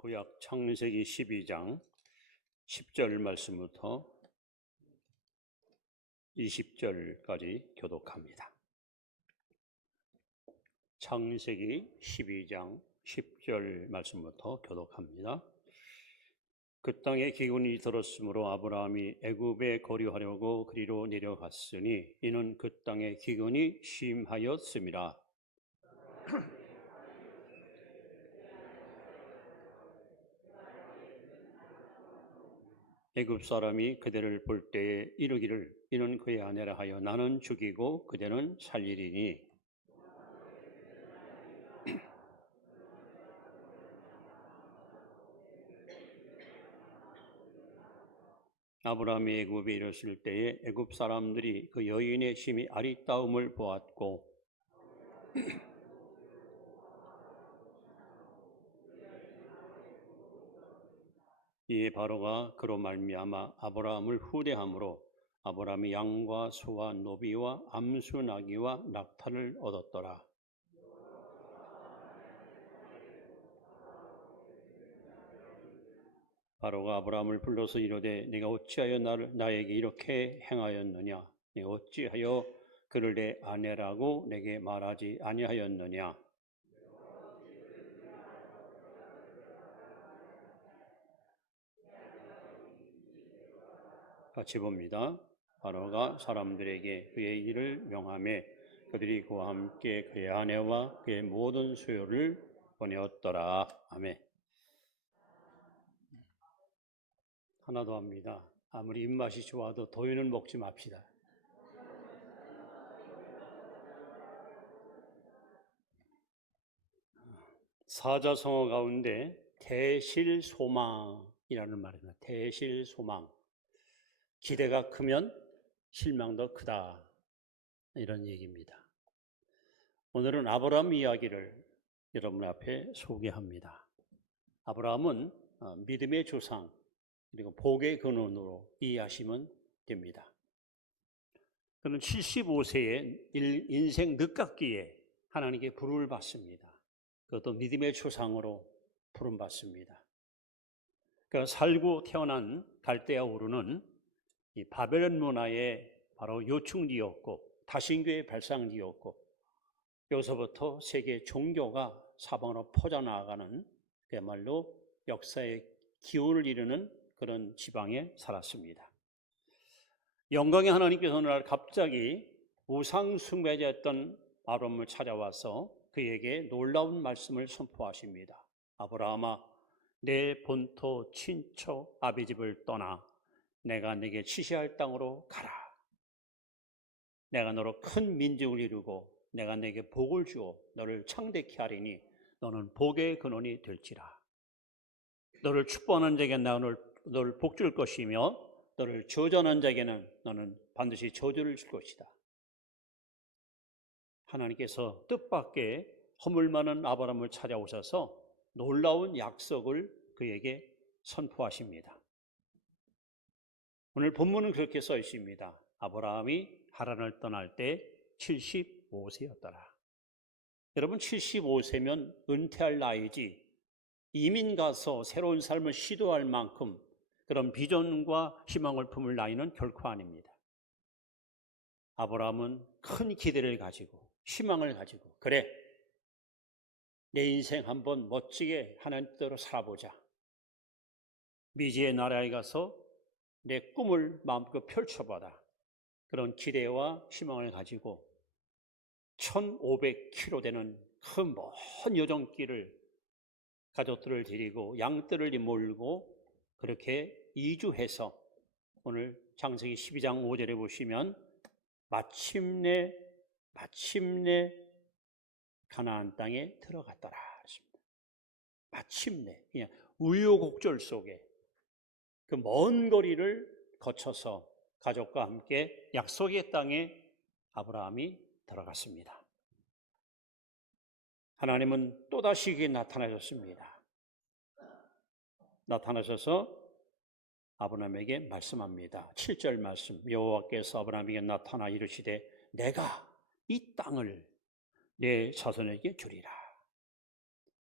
구약 창세기 12장 10절 말씀부터 20절까지 교독합니다. 창세기 12장 10절 말씀부터 교독합니다. 그 땅에 기근이 들었으므로 아브라함이 애굽에 거류하려고 그리로 내려갔으니 이는 그 땅에 기근이 심하였음이라. 애굽 사람이 그대를 볼 때에 이르기를 이는 그의 아내라 하여 나는 죽이고 그대는 살리리니 아브라함이 애굽에 이르렀을 때에 애굽 사람들이 그 여인의 심히 아리따움을 보았고 이에 바로가 그로 말미암아 아브라함을 후대함으로 아브라함이 양과 소와 노비와 암수 나귀와 낙타를 얻었더라. 바로가 아브라함을 불러서 이르되 네가 어찌하여 나에게 이렇게 행하였느냐? 네가 어찌하여 그를 내 아내라고 내게 말하지 아니하였느냐? 같이 봅니다. 바로가 사람들에게 그의 일을 명하매 그들이 그와 함께 그의 아내와 그의 모든 소유를 보내었더라. 아멘. 하나 더 합니다. 아무리 입맛이 좋아도 도유는 먹지 맙시다. 사자성어 가운데 대실소망이라는 말입니다. 대실소망. 기대가 크면 실망도 크다. 이런 얘기입니다. 오늘은 아브라함 이야기를 여러분 앞에 소개합니다. 아브라함은 믿음의 조상 그리고 복의 근원으로 이해하시면 됩니다. 그는 75세에 인생 늦깎이에 하나님께 부름을 받습니다. 그것도 믿음의 조상으로 부름받습니다. 그러니까 살고 태어난 갈대아 우르는 이 바벨론 문화의 바로 요충지였고 다신교의 발상지였고 여기서부터 세계 종교가 사방으로 퍼져나가는 그야말로 역사의 기울을 이루는 그런 지방에 살았습니다. 영광의 하나님께서 어느 날 갑자기 우상 숭배자였던 아브라함을 찾아와서 그에게 놀라운 말씀을 선포하십니다. 아브라함아, 내 본토 친척 아비 집을 떠나 내가 네게 지시할 땅으로 가라. 내가 너로 큰 민족을 이루고 내가 네게 복을 주어 너를 창대케 하리니 너는 복의 근원이 될지라. 너를 축복하는 자에게 내가 너를 복 줄 것이며 너를 저주하는 자에게는 너는 반드시 저주를 줄 것이다. 하나님께서 뜻밖의 허물 많은 아브라함을 찾아오셔서 놀라운 약속을 그에게 선포하십니다. 오늘 본문은 그렇게 써 있습니다. 아브라함이 하란을 떠날 때 75세였더라. 여러분 75세면 은퇴할 나이지 이민 가서 새로운 삶을 시도할 만큼 그런 비전과 희망을 품을 나이는 결코 아닙니다. 아브라함은 큰 기대를 가지고 희망을 가지고 그래 내 인생 한번 멋지게 하나님 뜻대로 살아보자. 미지의 나라에 가서 내 꿈을 마음껏 펼쳐봐라. 그런 기대와 희망을 가지고 1500km 되는 큰 먼 여정길을 가족들을 데리고 양떼를 몰고 그렇게 이주해서 오늘 창세기 12장 5절에 보시면 마침내 가나안 땅에 들어갔더라. 마침내 그냥 우여곡절 속에 그 먼 거리를 거쳐서 가족과 함께 약속의 땅에 아브라함이 들어갔습니다. 하나님은 또다시 그에게 나타나셨습니다. 나타나셔서 아브라함에게 말씀합니다. 7절 말씀. 여호와께서 아브라함에게 나타나 이르시되 내가 이 땅을 내 자손에게 주리라.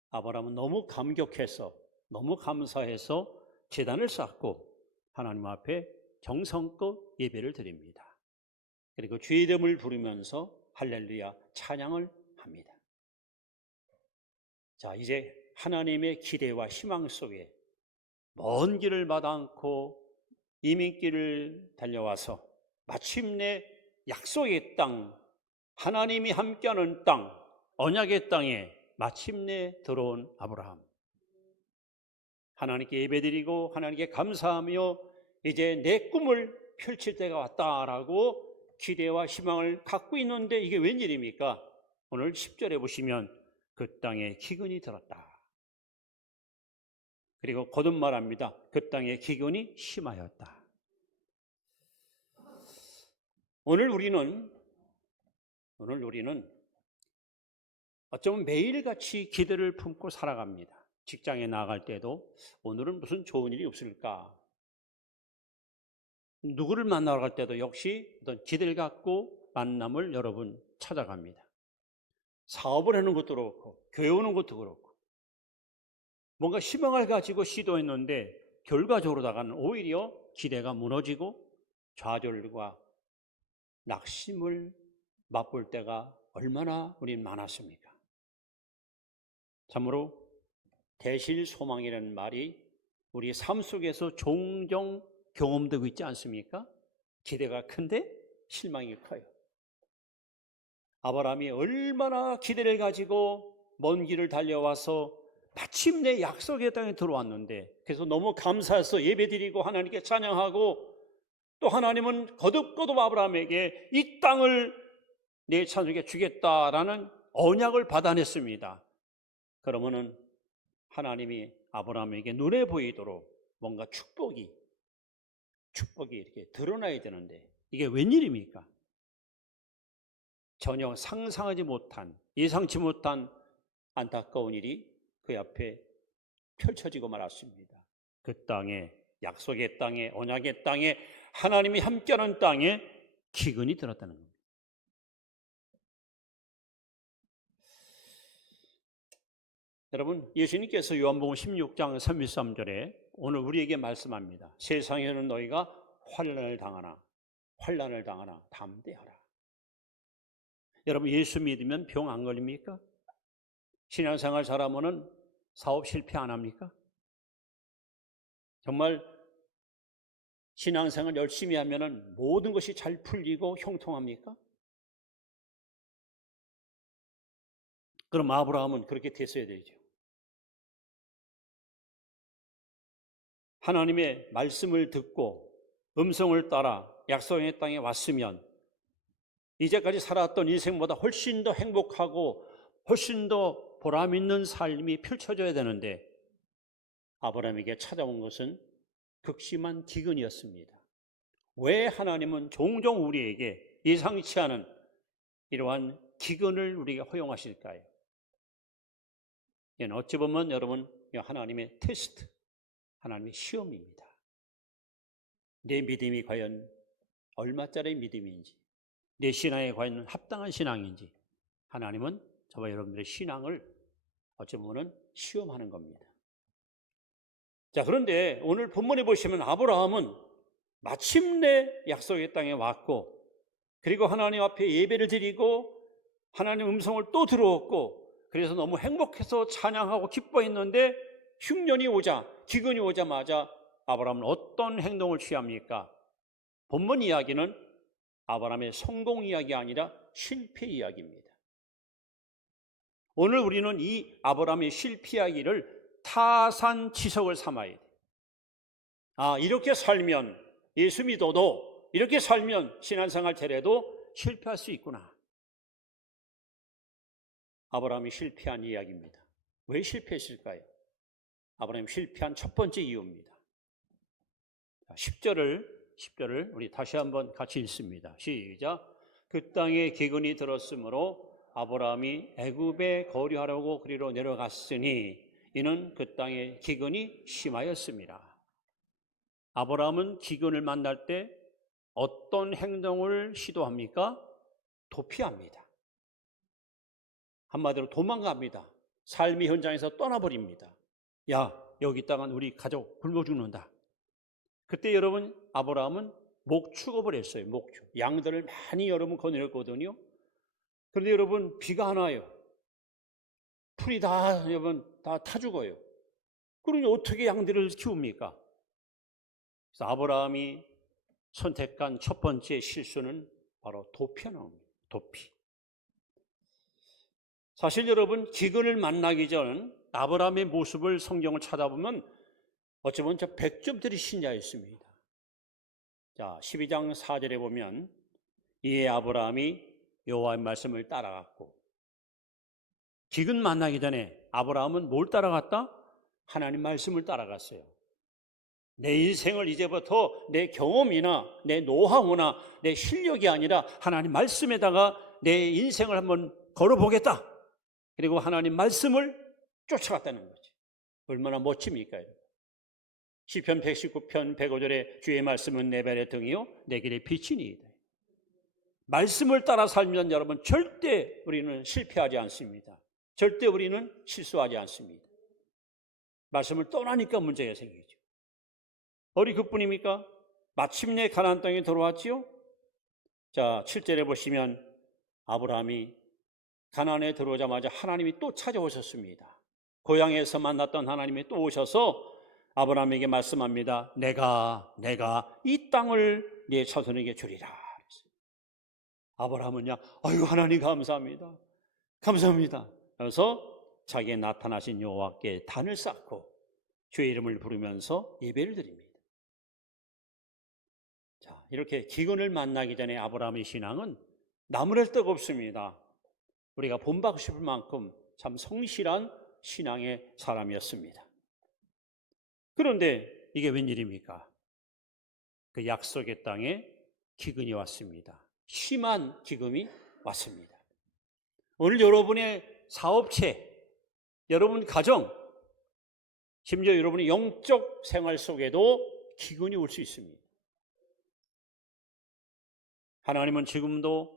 아브라함은 너무 감격해서 너무 감사해서 제단을 쌓고 하나님 앞에 정성껏 예배를 드립니다. 그리고 주의 이름을 부르면서 할렐루야 찬양을 합니다. 자, 이제 하나님의 기대와 희망 속에 먼 길을 마다 않고 이민길을 달려와서 마침내 약속의 땅, 하나님이 함께하는 땅, 언약의 땅에 마침내 들어온 아브라함. 하나님께 예배드리고 하나님께 감사하며 이제 내 꿈을 펼칠 때가 왔다라고 기대와 희망을 갖고 있는데 이게 웬일입니까? 오늘 10절에 보시면 그 땅에 기근이 들었다. 그리고 거듭 말합니다. 그 땅에 기근이 심하였다. 오늘 우리는 어쩌면 매일같이 기대를 품고 살아갑니다. 직장에 나갈 때도 오늘은 무슨 좋은 일이 없을까? 누구를 만나러 갈 때도 역시 어떤 기대를 갖고 만남을 여러분 찾아갑니다. 사업을 하는 것도 그렇고 교회 오는 것도 그렇고 뭔가 희망을 가지고 시도했는데 결과적으로다가는 오히려 기대가 무너지고 좌절과 낙심을 맛볼 때가 얼마나 우린 많았습니까? 참으로 대실소망이라는 말이 우리 삶 속에서 종종 경험되고 있지 않습니까? 기대가 큰데 실망이 커요. 아브라함이 얼마나 기대를 가지고 먼 길을 달려와서 마침내 약속의 땅에 들어왔는데 그래서 너무 감사해서 예배드리고 하나님께 찬양하고 또 하나님은 거듭거듭 아브라함에게 이 땅을 내 자손에게 주겠다라는 언약을 받아냈습니다. 그러면은 하나님이 아브라함에게 눈에 보이도록 뭔가 축복이 이렇게 드러나야 되는데 이게 웬일입니까? 전혀 상상하지 못한, 예상치 못한 안타까운 일이 그 앞에 펼쳐지고 말았습니다. 그 땅에, 약속의 땅에, 언약의 땅에, 하나님이 함께하는 땅에 기근이 들었다는 겁니다. 여러분, 예수님께서 요한복음 16장 33절에 오늘 우리에게 말씀합니다. 세상에는 너희가 환난을 당하나 담대하라. 여러분, 예수 믿으면 병 안 걸립니까? 신앙생활 잘하면은 사업 실패 안 합니까? 정말 신앙생활 열심히 하면은 모든 것이 잘 풀리고 형통합니까? 그럼 아브라함은 그렇게 됐어야 되죠. 하나님의 말씀을 듣고 음성을 따라 약속의 땅에 왔으면 이제까지 살았던 인생보다 훨씬 더 행복하고 훨씬 더 보람 있는 삶이 펼쳐져야 되는데 아브라함에게 찾아온 것은 극심한 기근이었습니다. 왜 하나님은 종종 우리에게 예상치 않은 이러한 기근을 우리에게 허용하실까요? 이는 어찌 보면 여러분 하나님의 테스트, 하나님의 시험입니다. 내 믿음이 과연 얼마짜리 믿음인지, 내 신앙에 과연 합당한 신앙인지 하나님은 저와 여러분들의 신앙을 어찌 보면 시험하는 겁니다. 자, 그런데 오늘 본문에 보시면 아브라함은 마침내 약속의 땅에 왔고 그리고 하나님 앞에 예배를 드리고 하나님 음성을 또 들었고 그래서 너무 행복해서 찬양하고 기뻐했는데 흉년이 오자 기근이 오자마자 아브라함은 어떤 행동을 취합니까? 본문 이야기는 아브라함의 성공 이야기 아니라 실패 이야기입니다. 오늘 우리는 이 아브라함의 실패 이야기를 타산지석을 삼아야 돼요. 아, 이렇게 살면 예수 믿어도 이렇게 살면 신앙생활 잘해도 실패할 수 있구나. 아브라함이 실패한 이야기입니다. 왜 실패했을까요? 아브라함이 실패한 첫 번째 이유입니다. 10절을 우리 다시 한번 같이 읽습니다. 시작. 그 땅에 기근이 들었으므로 아브라함이 애굽에 거류하려고 그리로 내려갔으니 이는 그 땅에 기근이 심하였습니다. 아브라함은 기근을 만날 때 어떤 행동을 시도합니까? 도피합니다. 한마디로 도망갑니다. 삶의 현장에서 떠나버립니다. 야, 여기다가 우리 가족 굶어 죽는다. 그때 여러분 아브라함은 목축업을 했어요. 목축. 양들을 많이 여러분 거느렸거든요. 그런데 여러분 비가 안 와요. 풀이 다 여러분 다 타 죽어요. 그러니 어떻게 양들을 키웁니까? 그래서 아브라함이 선택한 첫 번째 실수는 바로 도피하는 도피. 사실 여러분 기근을 만나기 전 아브라함의 모습을 성경을 찾아보면 어쩌면 저 100점짜리 신자였습니다. 자, 12장 4절에 보면 이에 아브라함이 여호와의 말씀을 따라갔고, 기근 만나기 전에 아브라함은 뭘 따라갔다? 하나님 말씀을 따라갔어요. 내 인생을 이제부터 내 경험이나 내 노하우나 내 실력이 아니라 하나님 말씀에다가 내 인생을 한번 걸어보겠다. 그리고 하나님 말씀을 쫓아갔다는 거지. 얼마나 멋집니까? 시편 119편 105절에 주의 말씀은 내 발의 등이요 내 길의 빛이니이다. 말씀을 따라 살면 여러분 절대 우리는 실패하지 않습니다. 절대 우리는 실수하지 않습니다. 말씀을 떠나니까 문제가 생기죠. 어디 그뿐입니까? 마침내 가나안 땅에 들어왔지요. 자, 7절에 보시면 아브라함이 가나안에 들어오자마자 하나님이 또 찾아오셨습니다. 고향에서 만났던 하나님이 또 오셔서 아브라함에게 말씀합니다. 내가 이 땅을 네 자손에게 주리라. 아브라함은요, 아이고 하나님 감사합니다. 감사합니다. 그래서 자기의 나타나신 여호와께 단을 쌓고 주의 이름을 부르면서 예배를 드립니다. 자, 이렇게 기근을 만나기 전에 아브라함의 신앙은 나무랄 데가 없습니다. 우리가 본받고 싶을 만큼 참 성실한 신앙의 사람이었습니다. 그런데 이게 웬일입니까? 그 약속의 땅에 기근이 왔습니다. 심한 기근이 왔습니다. 오늘 여러분의 사업체, 여러분 가정, 심지어 여러분의 영적 생활 속에도 기근이 올 수 있습니다. 하나님은 지금도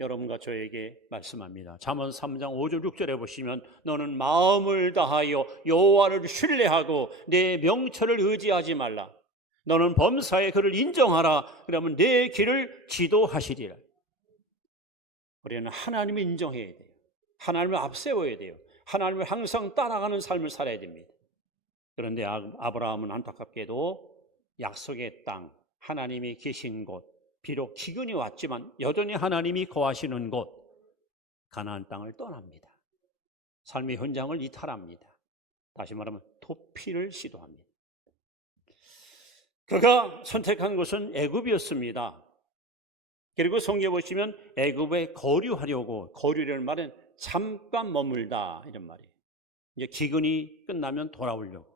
여러분과 저에게 말씀합니다. 잠언 3장 5절 6절에 보시면 너는 마음을 다하여 여호와를 신뢰하고 내 명철을 의지하지 말라. 너는 범사에 그를 인정하라. 그러면 내 길을 지도하시리라. 우리는 하나님을 인정해야 돼요. 하나님을 앞세워야 돼요. 하나님을 항상 따라가는 삶을 살아야 됩니다. 그런데 아브라함은 안타깝게도 약속의 땅, 하나님이 계신 곳, 비록 기근이 왔지만 여전히 하나님이 거하시는 곳 가나안 땅을 떠납니다. 삶의 현장을 이탈합니다. 다시 말하면 도피를 시도합니다. 그가 선택한 곳은 애굽이었습니다. 그리고 성경에 보시면 애굽에 거류하려고, 거류라는 말은 잠깐 머물다 이런 말이에요. 이제 기근이 끝나면 돌아오려고.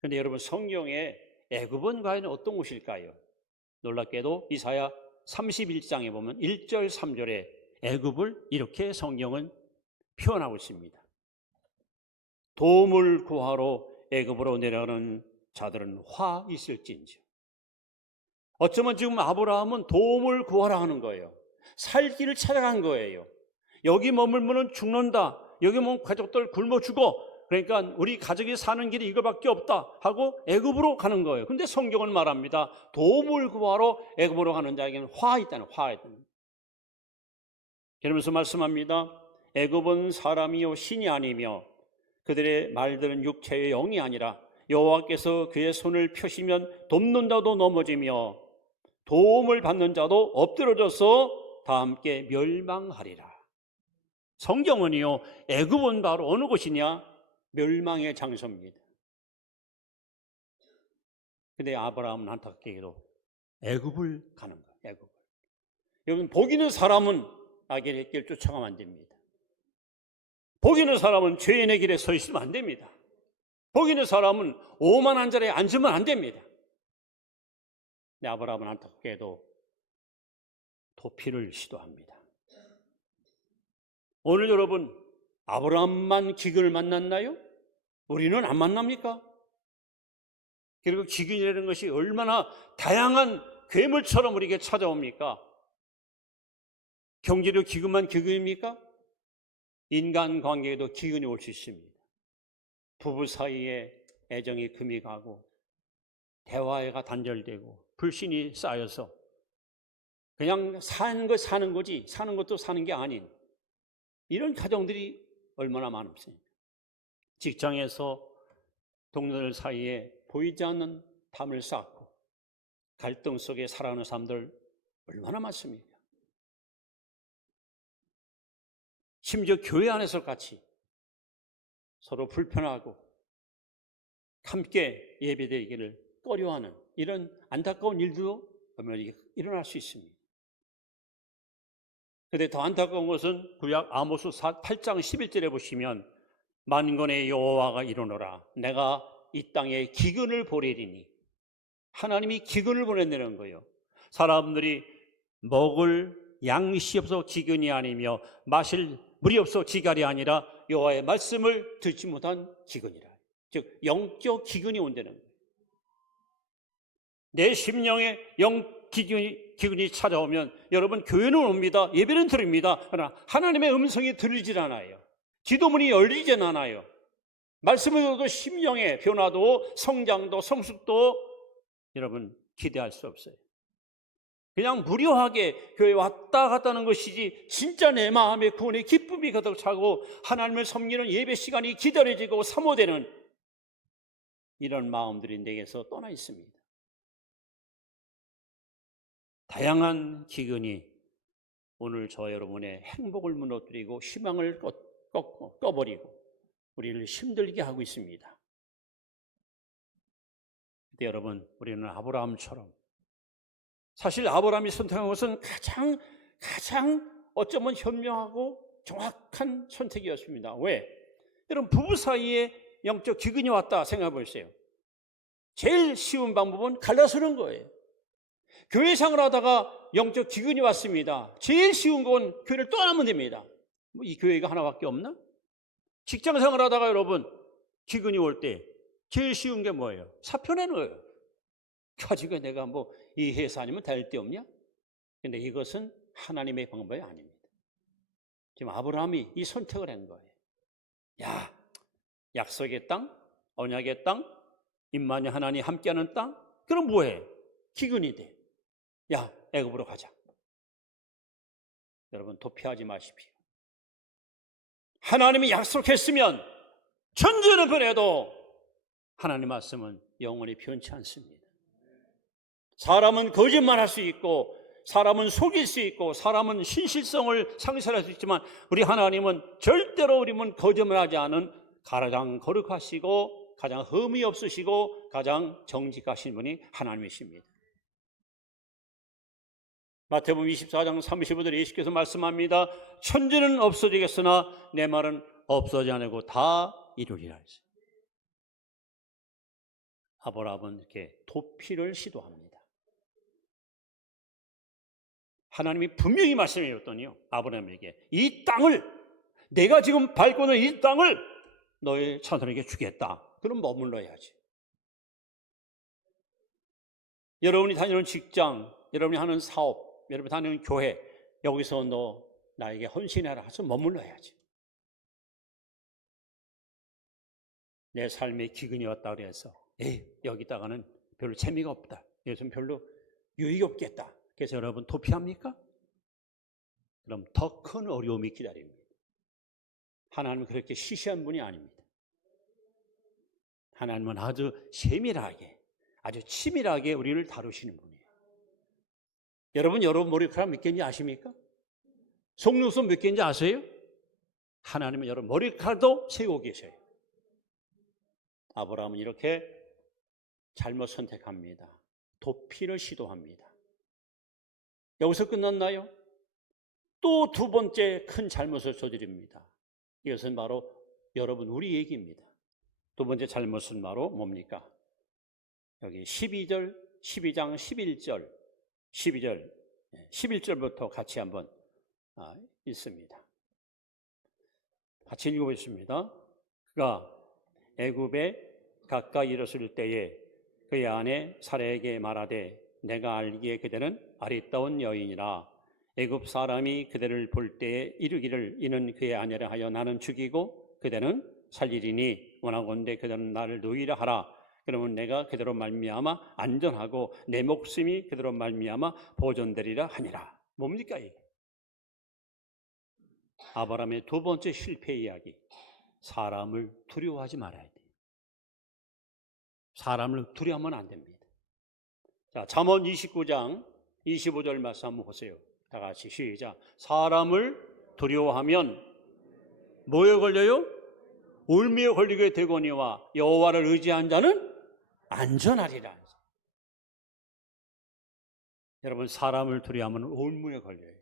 그런데 여러분 성경에 애굽은 과연 어떤 곳일까요? 놀랍게도 이사야 31장에 보면 1절 3절에 애굽을 이렇게 성경은 표현하고 있습니다. 도움을 구하러 애굽으로 내려가는 자들은 화 있을진지. 어쩌면 지금 아브라함은 도움을 구하라 하는 거예요. 살 길을 찾아간 거예요. 여기 머물면 죽는다. 여기 머물면 가족들 굶어 죽어. 그러니까 우리 가족이 사는 길이 이거밖에 없다 하고 애굽으로 가는 거예요. 그런데 성경은 말합니다. 도움을 구하러 애굽으로 가는 자에게는 화 있다는, 화 있다는. 그러면서 말씀합니다. 애굽은 사람이요 신이 아니며 그들의 말들은 육체의 영이 아니라 여호와께서 그의 손을 펴시면 돕는 자도 넘어지며 도움을 받는 자도 엎드러져서 다 함께 멸망하리라. 성경은요, 애굽은 바로 어느 곳이냐? 멸망의 장소입니다. 근데 아브라함은 안타깝게도 애굽을 가는 거예요. 애굽을. 여러분 복 있는 사람은 악의 길 쫓아가면 안 됩니다. 복 있는 사람은 죄인의 길에 서 있으면 안 됩니다. 복 있는 사람은 오만한 자리에 앉으면 안 됩니다. 근데 아브라함은 안타깝게도 도피를 시도합니다. 오늘 여러분 아브라함만 기근을 만났나요? 우리는 안 만납니까? 그리고 기근이라는 것이 얼마나 다양한 괴물처럼 우리에게 찾아옵니까? 경제력 기근만 기근입니까? 인간관계에도 기근이 올 수 있습니다. 부부 사이에 애정이 금이 가고 대화가 단절되고 불신이 쌓여서 그냥 사는 거지 사는 것도 사는 게 아닌 이런 가정들이 얼마나 많습니까? 직장에서 동료들 사이에 보이지 않는 담을 쌓고 갈등 속에 살아가는 사람들 얼마나 많습니까? 심지어 교회 안에서 같이 서로 불편하고 함께 예배드리기를 꺼려하는 이런 안타까운 일도 일어날 수 있습니다. 그런데 더 안타까운 것은 구약 아모스 8장 11절에 보시면 만군의 여호와가 이르노라 내가 이 땅에 기근을 보내리니 하나님이 기근을 보낸다는 거예요. 사람들이 먹을 양식 없어 기근이 아니며 마실 물이 없어 기갈이 아니라 여호와의 말씀을 듣지 못한 기근이라. 즉 영적 기근이 온다는 거예요. 내 심령에 기근이 찾아오면 여러분 교회는 옵니다. 예배는 드립니다. 그러나 하나님의 음성이 들리질 않아요. 기도문이 열리진 않아요. 말씀을 들어도 심령의 변화도 성장도 성숙도 여러분 기대할 수 없어요. 그냥 무료하게 교회 왔다 갔다 하는 것이지 진짜 내 마음에 구원의 기쁨이 가득 차고 하나님을 섬기는 예배 시간이 기다려지고 사모되는 이런 마음들이 내게서 떠나 있습니다. 다양한 기근이 오늘 저 여러분의 행복을 무너뜨리고 희망을 꺼버리고 우리를 힘들게 하고 있습니다. 근데 여러분 우리는 아브라함처럼 사실 아브라함이 선택한 것은 가장 어쩌면 현명하고 정확한 선택이었습니다. 왜? 여러분 부부 사이에 영적 기근이 왔다 생각해 보세요. 제일 쉬운 방법은 갈라서는 거예요. 교회 생활을 하다가 영적 기근이 왔습니다. 제일 쉬운 건 교회를 떠나면 됩니다. 뭐 이 교회가 하나밖에 없나? 직장 생활을 하다가 여러분 기근이 올 때 제일 쉬운 게 뭐예요? 사표 내는 거예요. 가지고 내가 뭐 이 회사 아니면 될 데 없냐? 근데 이것은 하나님의 방법이 아닙니다. 지금 아브라함이 이 선택을 한 거예요. 야, 약속의 땅, 언약의 땅, 임마누엘 하나님 함께하는 땅, 그럼 뭐해? 기근이 돼. 야, 애굽으로 가자. 여러분 도피하지 마십시오. 하나님이 약속했으면 천지는 변해도 하나님 말씀은 영원히 변치 않습니다. 사람은 거짓말할 수 있고 사람은 속일 수 있고 사람은 신실성을 상실할 수 있지만 우리 하나님은 절대로 우리는 거짓말하지 않은 가장 거룩하시고 가장 흠이 없으시고 가장 정직하신 분이 하나님이십니다. 마태복음 24장 35절에 예수께서 말씀합니다. 천지는 없어지겠으나 내 말은 없어지지 않고 다 이루리라 했어요. 아브라함은 이렇게 도피를 시도합니다. 하나님이 분명히 말씀해 줬더니요. 아브라함에게 이 땅을 내가 지금 밟고 있는 이 땅을 너의 자손에게 주겠다. 그럼 머물러야지. 여러분이 다니는 직장, 여러분이 하는 사업, 여러분이 다니는 교회 여기서 너 나에게 헌신해라 해서 머물러야지. 내 삶에 기근이 왔다 그래서 여기다가는 별로 재미가 없다. 여기서는 별로 유익이 없겠다. 그래서 여러분 도피합니까? 그럼 더 큰 어려움이 기다립니다. 하나님은 그렇게 시시한 분이 아닙니다. 하나님은 아주 세밀하게 아주 치밀하게 우리를 다루시는 분이에요. 여러분 머리카락 몇 개인지 아십니까? 속눈썹 몇 개인지 아세요? 하나님은 여러분 머리카락도 세우고 계셔요. 아브라함은 이렇게 잘못 선택합니다. 도피를 시도합니다. 여기서 끝났나요? 또 두 번째 큰 잘못을 저지릅니다. 이것은 바로 여러분 우리 얘기입니다. 두 번째 잘못은 바로 뭡니까? 여기 12장 11절 11절부터 같이 한번 읽습니다. 같이 읽어보겠습니다. 그가 애굽에 가까이 이르렀을 때에 그의 아내 사라에게 말하되 내가 알기에 그대는 아리따운 여인이라 애굽 사람이 그대를 볼 때에 이르기를 이는 그의 아내라 하여 나는 죽이고 그대는 살리리니 원하건대 그들은 나를 노이라 하라. 그러면 내가 그대로 말미암아 안전하고 내 목숨이 그대로 말미암아 보존되리라 하니라. 뭡니까 이게? 아브라함의 두 번째 실패 이야기. 사람을 두려워하지 말아야 돼. 사람을 두려워하면 안 됩니다. 자, 잠언 29장 25절 말씀 한번 보세요. 다 같이 시작. 사람을 두려워하면 뭐에 걸려요? 울미에 걸리게 되거니와 여호와를 의지한 자는 안전하리라. 여러분, 사람을 두려워하면 울무에 걸려요.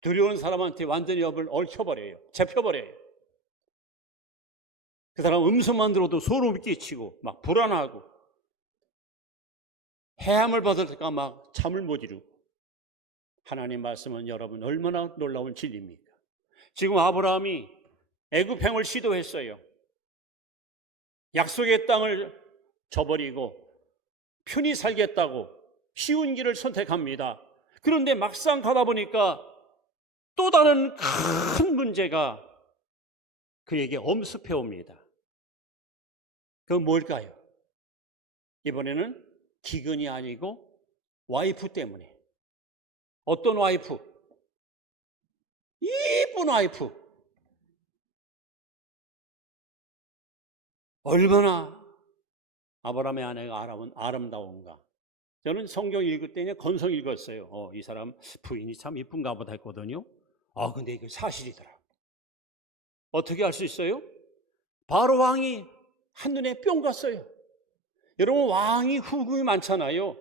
두려운 사람한테 완전히 업을 얽혀버려요. 잡혀버려요. 그 사람 음성만 들어도 소름이 끼치고 막 불안하고 해함을 받을 때가 막 잠을 못 이루고. 하나님 말씀은 여러분 얼마나 놀라운 진리입니까? 지금 아브라함이 애굽행을 시도했어요. 약속의 땅을 저버리고 편히 살겠다고 쉬운 길을 선택합니다. 그런데 막상 가다 보니까 또 다른 큰 문제가 그에게 엄습해 옵니다. 그건 뭘까요? 이번에는 기근이 아니고 와이프 때문에. 어떤 와이프? 이쁜 와이프. 얼마나 아브라함의 아내가 아름다운가. 저는 성경 읽을 때 건성 읽었어요. 이 사람 부인이 참 이쁜가 보다 했거든요. 근데 이게 사실이더라. 어떻게 알 수 있어요? 바로 왕이 한눈에 뿅 갔어요. 여러분, 왕이 후궁이 많잖아요.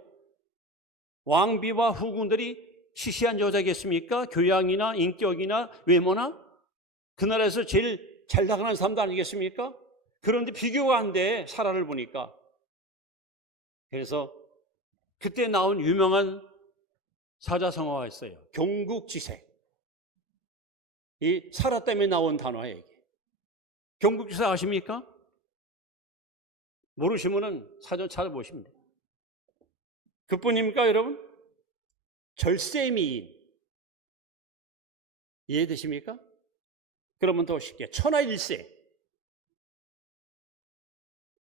왕비와 후궁들이 시시한 여자겠습니까? 교양이나 인격이나 외모나 그 나라에서 제일 잘 나가는 사람도 아니겠습니까? 그런데 비교가 안 돼, 사라를 보니까. 그래서 그때 나온 유명한 사자성어가 있어요. 경국지세. 이 사라 때문에 나온 단어예요. 이게. 경국지세 아십니까? 모르시면은 사전 찾아보시면 돼요. 그뿐입니까, 여러분? 절세미인. 이해되십니까? 그러면 더 쉽게 천하일세,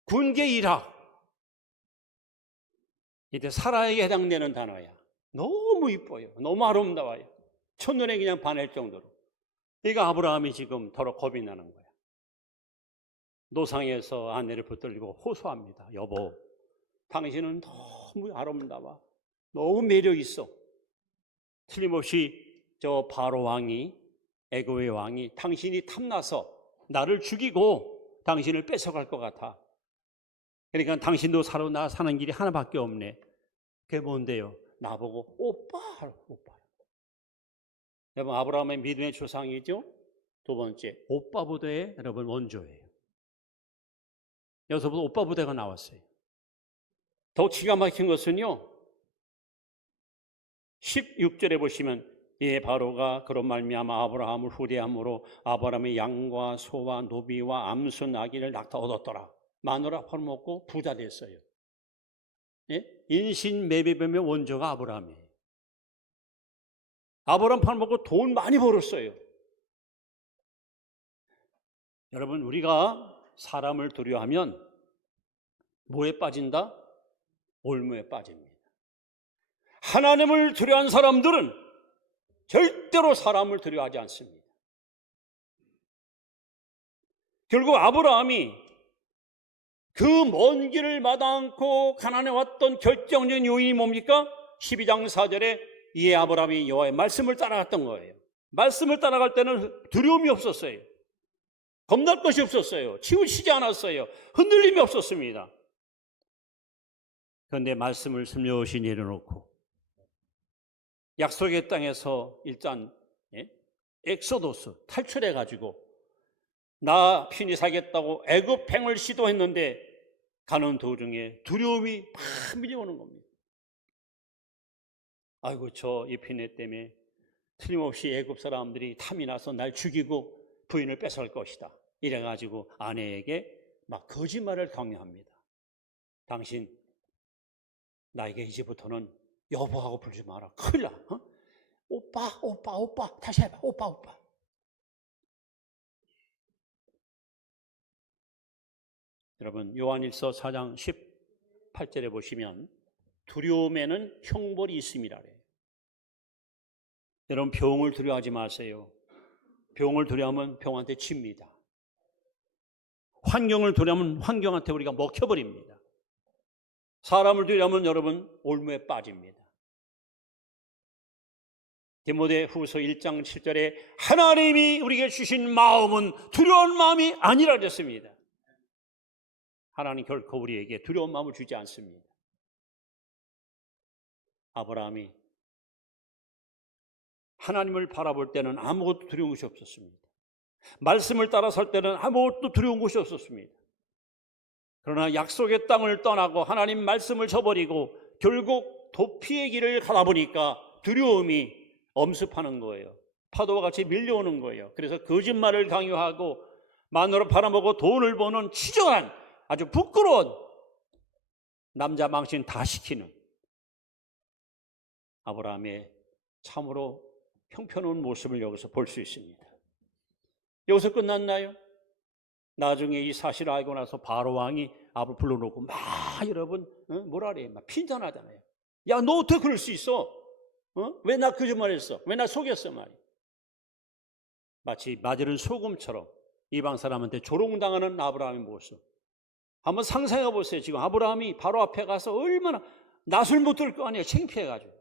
군계일학. 이때 사라에게 해당되는 단어야. 너무 이뻐요. 너무 아름다워요. 첫눈에 그냥 반할 정도로. 이거 아브라함이 지금 더러 겁이 나는 거야. 노상에서 아내를 붙들고 호소합니다. 여보, 당신은 너무 아름다워. 너무 매력 있어. 틀림없이 저 바로 왕이, 애굽의 왕이 당신이 탐나서 나를 죽이고 당신을 뺏어갈 것 같아. 그러니까 당신도 나 사는 길이 하나밖에 없네. 그게 뭔데요? 나보고 오빠 하라고, 오빠. 여러분, 아브라함의 믿음의 조상이죠. 두 번째, 오빠 부대의 여러분 원조예요. 여기서부터 오빠 부대가 나왔어요. 더 기가 막힌 것은요, 16절에 보시면 바로가 그런 말미암아 아브라함을 후대함으로 아브라함의 양과 소와 노비와 암수 나귀를 낙타 얻었더라. 마누라 팔먹고 부자 됐어요. 인신매매범의 원조가 아브라함이에요. 아브라함 팔먹고 돈 많이 벌었어요. 여러분, 우리가 사람을 두려워하면 뭐에 빠진다? 올무에 빠집니다. 하나님을 두려워하는 사람들은 절대로 사람을 두려워하지 않습니다. 결국 아브라함이 그 먼 길을 마다않고 가나안에 왔던 결정적인 요인이 뭡니까? 12장 4절에 이에 아브라함이 여호와의 말씀을 따라갔던 거예요. 말씀을 따라갈 때는 두려움이 없었어요. 겁날 것이 없었어요. 치우치지 않았어요. 흔들림이 없었습니다. 그런데 말씀을 슬며시 내려놓고 약속의 땅에서 일단 엑소도스 탈출해가지고 나 편히 살겠다고 애굽행을 시도했는데 가는 도중에 두려움이 막 밀려오는 겁니다. 아이고, 저 이 피네 때문에 틀림없이 애굽 사람들이 탐이 나서 날 죽이고 부인을 뺏어갈 것이다. 이래가지고 아내에게 막 거짓말을 강요합니다. 당신 나에게 이제부터는 여보하고 부르지 마라. 큰일 나. 오빠, 오빠, 오빠. 다시 해봐. 오빠, 오빠. 여러분 요한일서 4장 18절에 보시면 두려움에는 형벌이 있음이라 그래요. 여러분 병을 두려워하지 마세요. 병을 두려워하면 병한테 집니다. 환경을 두려워하면 환경한테 우리가 먹혀버립니다. 사람을 두려워하면 여러분 올무에 빠집니다. 디모데후서 1장 7절에 하나님이 우리에게 주신 마음은 두려운 마음이 아니라 그랬습니다. 하나님 결코 우리에게 두려운 마음을 주지 않습니다. 아브라함이 하나님을 바라볼 때는 아무것도 두려운 것이 없었습니다. 말씀을 따라 살 때는 아무것도 두려운 것이 없었습니다. 그러나 약속의 땅을 떠나고 하나님 말씀을 저버리고 결국 도피의 길을 가다 보니까 두려움이 엄습하는 거예요. 파도와 같이 밀려오는 거예요. 그래서 거짓말을 강요하고 마누라 팔아먹고 돈을 버는 치졸한 아주 부끄러운 남자 망신 다 시키는 아브라함의 참으로 형편없는 모습을 여기서 볼 수 있습니다. 여기서 끝났나요? 나중에 이 사실을 알고 나서 바로 왕이 아브를 불러놓고 막 여러분 뭐라 그래요? 막 핀잔하잖아요. 야, 너 어떻게 그럴 수 있어? 왜 나 거짓말했어? 왜 나 속였어? 말이야. 마치 마저른 소금처럼 이방 사람한테 조롱당하는 아브라함의 모습. 한번 상상해 보세요. 지금 아브라함이 바로 앞에 가서 얼마나 낯을 못 들 거 아니에요. 창피해가지고.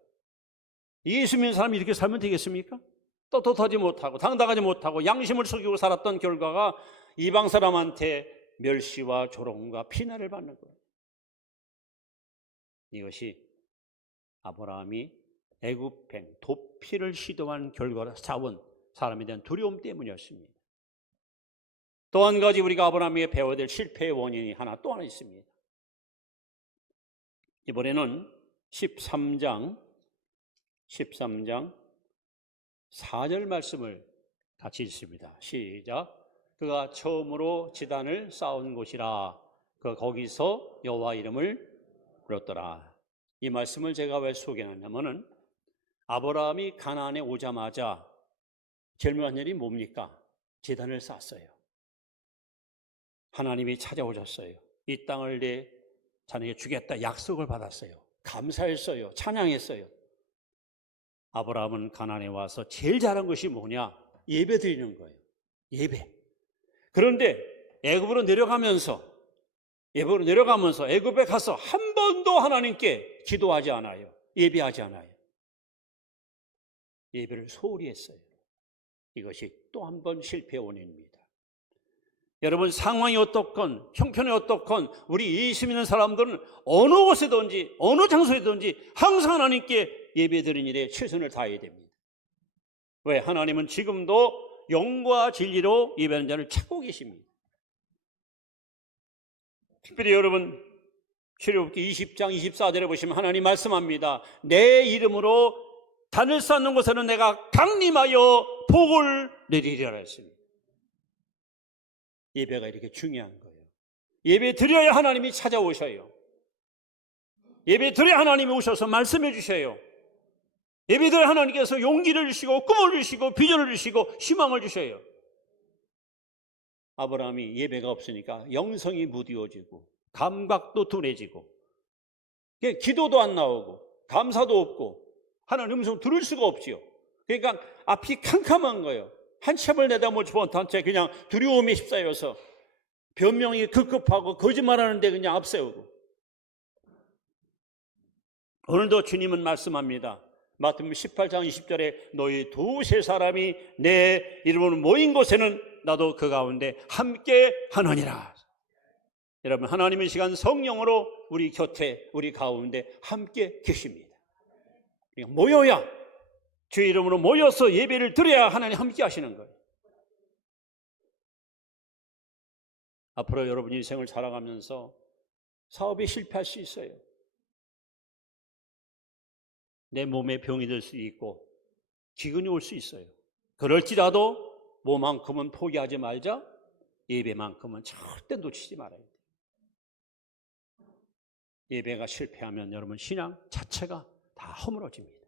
예수 믿는 사람이 이렇게 살면 되겠습니까? 떳떳하지 못하고 당당하지 못하고 양심을 속이고 살았던 결과가 이방 사람한테 멸시와 조롱과 피난을 받는 거예요. 이것이 아브라함이 애굽행 도피를 시도한 결과로 쌓은 사람에 대한 두려움 때문이었습니다. 또 한 가지 우리가 아브라함에게 배워야 될 실패의 원인이 또 하나 있습니다. 이번에는 13장 4절 말씀을 같이 읽습니다. 시작. 그가 처음으로 지단을 쌓은 곳이라. 그가 거기서 여호와 이름을 불렀더라. 이 말씀을 제가 왜 소개하냐면은 아브라함이 가나안에 오자마자 제일 먼저 한 일이 뭡니까? 제단을 쌓았어요. 하나님이 찾아오셨어요. 이 땅을 내 자네에게 주겠다 약속을 받았어요. 감사했어요. 찬양했어요. 아브라함은 가나안에 와서 제일 잘한 것이 뭐냐? 예배 드리는 거예요. 예배. 그런데 애굽으로 내려가면서 애굽에 가서 한 번도 하나님께 기도하지 않아요. 예배하지 않아요. 예배를 소홀히 했어요. 이것이 또 한 번 실패의 원인입니다. 여러분 상황이 어떻건 형편이 어떻건 우리 예수 믿는 사람들은 어느 곳에든지 어느 장소에든지 항상 하나님께 예배드리는 일에 최선을 다해야 됩니다. 왜? 하나님은 지금도 영과 진리로 예배하는 자를 찾고 계십니다. 특별히 여러분 출애굽기 20장 24절에 보시면 하나님 말씀합니다. 내 이름으로 단을 쌓는 곳에는 내가 강림하여 복을 내리리라 했습니다. 예배가 이렇게 중요한 거예요. 예배 드려야 하나님이 찾아오셔요. 예배 드려야 하나님이 오셔서 말씀해 주셔요. 예배 드려야 하나님께서 용기를 주시고 꿈을 주시고 비전을 주시고 희망을 주셔요. 아브라함이 예배가 없으니까 영성이 무디워지고 감각도 둔해지고 기도도 안 나오고 감사도 없고 하나님 음성 들을 수가 없지요. 그러니까 앞이 캄캄한 거예요. 한참을 내다보지 못한 채 그냥 두려움에 휩싸여서 변명이 급급하고 거짓말하는데 그냥 앞세우고. 오늘도 주님은 말씀합니다. 마태복음 18장 20절에 너희 두세 사람이 내 이름으로 모인 곳에는 나도 그 가운데 함께 하느니라. 여러분 하나님의 시간 성령으로 우리 곁에 우리 가운데 함께 계십니다. 모여야 주의 이름으로 모여서 예배를 드려야 하나님 함께 하시는 거예요. 앞으로 여러분 인생을 살아가면서 사업에 실패할 수 있어요. 내 몸에 병이 들 수 있고 기근이 올 수 있어요. 그럴지라도 뭐만큼은 포기하지 말자. 예배만큼은 절대 놓치지 말아야 돼요. 예배가 실패하면 여러분 신앙 자체가 다 허물어집니다.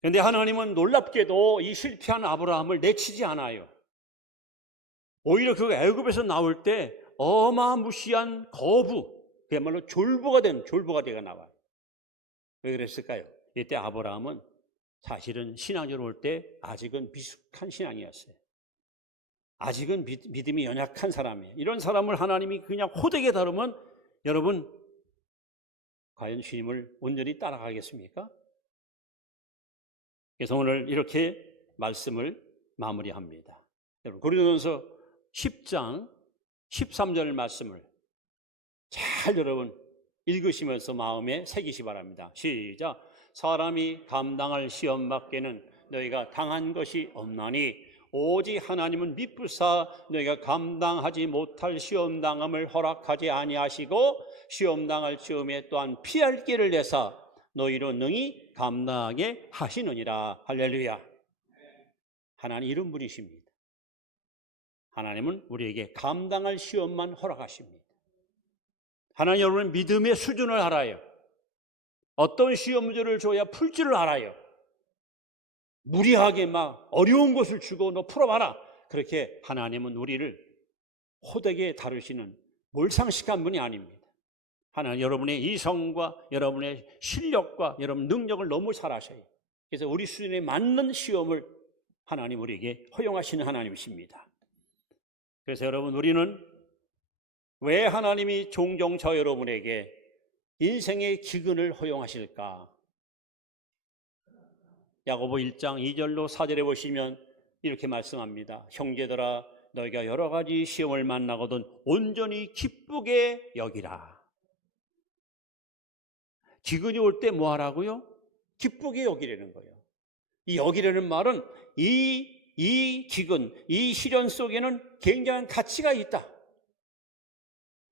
그런데 하나님은 놀랍게도 이 실패한 아브라함을 내치지 않아요. 오히려 그 애굽에서 나올 때 어마무시한 거부, 그야말로 졸부가 되가 나와요. 왜 그랬을까요? 이때 아브라함은 사실은 신앙적으로 올 때 아직은 미숙한 신앙이었어요. 아직은 믿음이 연약한 사람이에요. 이런 사람을 하나님이 그냥 호되게 다루면 여러분 과연 주님을 온전히 따라가겠습니까? 그래서 오늘 이렇게 말씀을 마무리합니다. 여러분 고린도전서 10장 13절 말씀을 잘 여러분 읽으시면서 마음에 새기시 바랍니다. 시작. 사람이 감당할 시험 밖에는 너희가 당한 것이 없나니 오직 하나님은 미쁘사 너희가 감당하지 못할 시험 당함을 허락하지 아니하시고 시험 당할 즈음에 또한 피할 길을 내사 너희로 능히 감당하게 하시느니라. 할렐루야. 하나님 이런 분이십니다. 하나님은 우리에게 감당할 시험만 허락하십니다. 하나님 여러분은 믿음의 수준을 알아요. 어떤 시험들을 줘야 풀 줄을 알아요. 무리하게 막 어려운 것을 주고 너 풀어봐라. 그렇게 하나님은 우리를 호되게 다루시는 몰상식한 분이 아닙니다. 하나님 여러분의 이성과 여러분의 실력과 여러분 능력을 너무 잘 아셔요. 그래서 우리 수준에 맞는 시험을 하나님 우리에게 허용하시는 하나님이십니다. 그래서 여러분 우리는 왜 하나님이 종종 저 여러분에게 인생의 기근을 허용하실까? 야고보 1장 2절로 4절에 보시면 이렇게 말씀합니다. 형제들아 너희가 여러 가지 시험을 만나거든 온전히 기쁘게 여기라. 기근이 올 때 뭐 하라고요? 기쁘게 여기라는 거예요. 이 여기라는 말은 이 기근, 이 시련 속에는 굉장한 가치가 있다.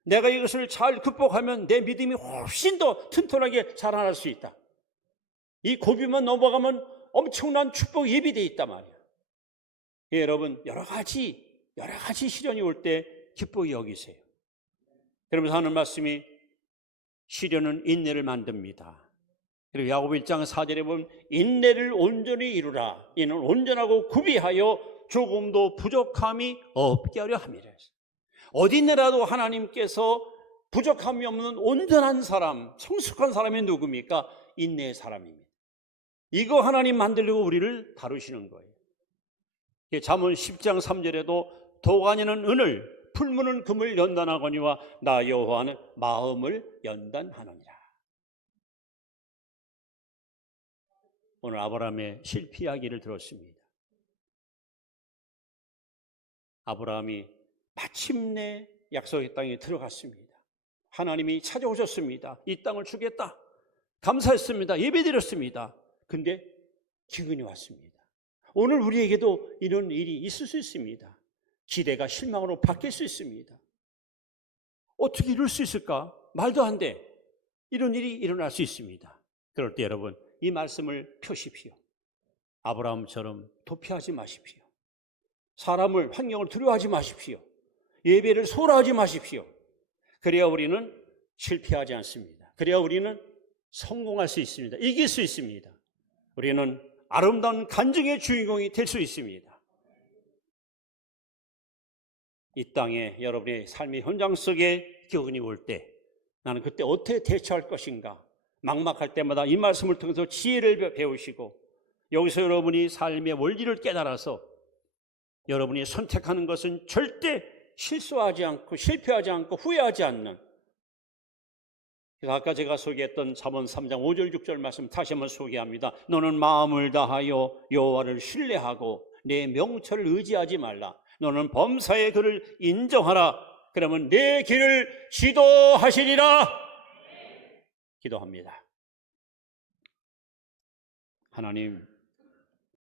내가 이것을 잘 극복하면 내 믿음이 훨씬 더 튼튼하게 자라날 수 있다. 이 고비만 넘어가면 엄청난 축복 예비되어 있단 말이에요. 예, 여러분 여러 가지 시련이 올 때 기쁘게 여기세요. 그러면서 하는 말씀이 시련은 인내를 만듭니다. 그리고 야고보 1장 4절에 보면 인내를 온전히 이루라. 이는 온전하고 구비하여 조금도 부족함이 없게 하려 함이라. 어디내라도 하나님께서 부족함이 없는 온전한 사람, 성숙한 사람이 누굽니까? 인내의 사람입니다. 이거 하나님 만들려고 우리를 다루시는 거예요. 잠언 10장 3절에도 도가니는 은을, 풀무는 금을 연단하거니와 나 여호와는 마음을 연단하느니라. 오늘 아브라함의 실패 이야기를 들었습니다. 아브라함이 마침내 약속의 땅에 들어갔습니다. 하나님이 찾아오셨습니다. 이 땅을 주겠다. 감사했습니다. 예배드렸습니다. 근데 기근이 왔습니다. 오늘 우리에게도 이런 일이 있을 수 있습니다. 기대가 실망으로 바뀔 수 있습니다. 어떻게 이럴 수 있을까? 말도 안 돼. 이런 일이 일어날 수 있습니다. 그럴 때 여러분 이 말씀을 펴십시오. 아브라함처럼 도피하지 마십시오. 사람을, 환경을 두려워하지 마십시오. 예배를 소홀하지 마십시오. 그래야 우리는 실패하지 않습니다. 그래야 우리는 성공할 수 있습니다. 이길 수 있습니다. 우리는 아름다운 간증의 주인공이 될 수 있습니다. 이 땅에 여러분의 삶의 현장 속에 기근이 올 때 나는 그때 어떻게 대처할 것인가? 막막할 때마다 이 말씀을 통해서 지혜를 배우시고 여기서 여러분이 삶의 원리를 깨달아서 여러분이 선택하는 것은 절대 실수하지 않고 실패하지 않고 후회하지 않는, 그래서 아까 제가 소개했던 잠언 3장 5절 6절 말씀 다시 한번 소개합니다. 너는 마음을 다하여 여호와를 신뢰하고 내 명철을 의지하지 말라. 너는 범사의 그를 인정하라. 그러면 내 길을 지도하시리라. 기도합니다. 하나님,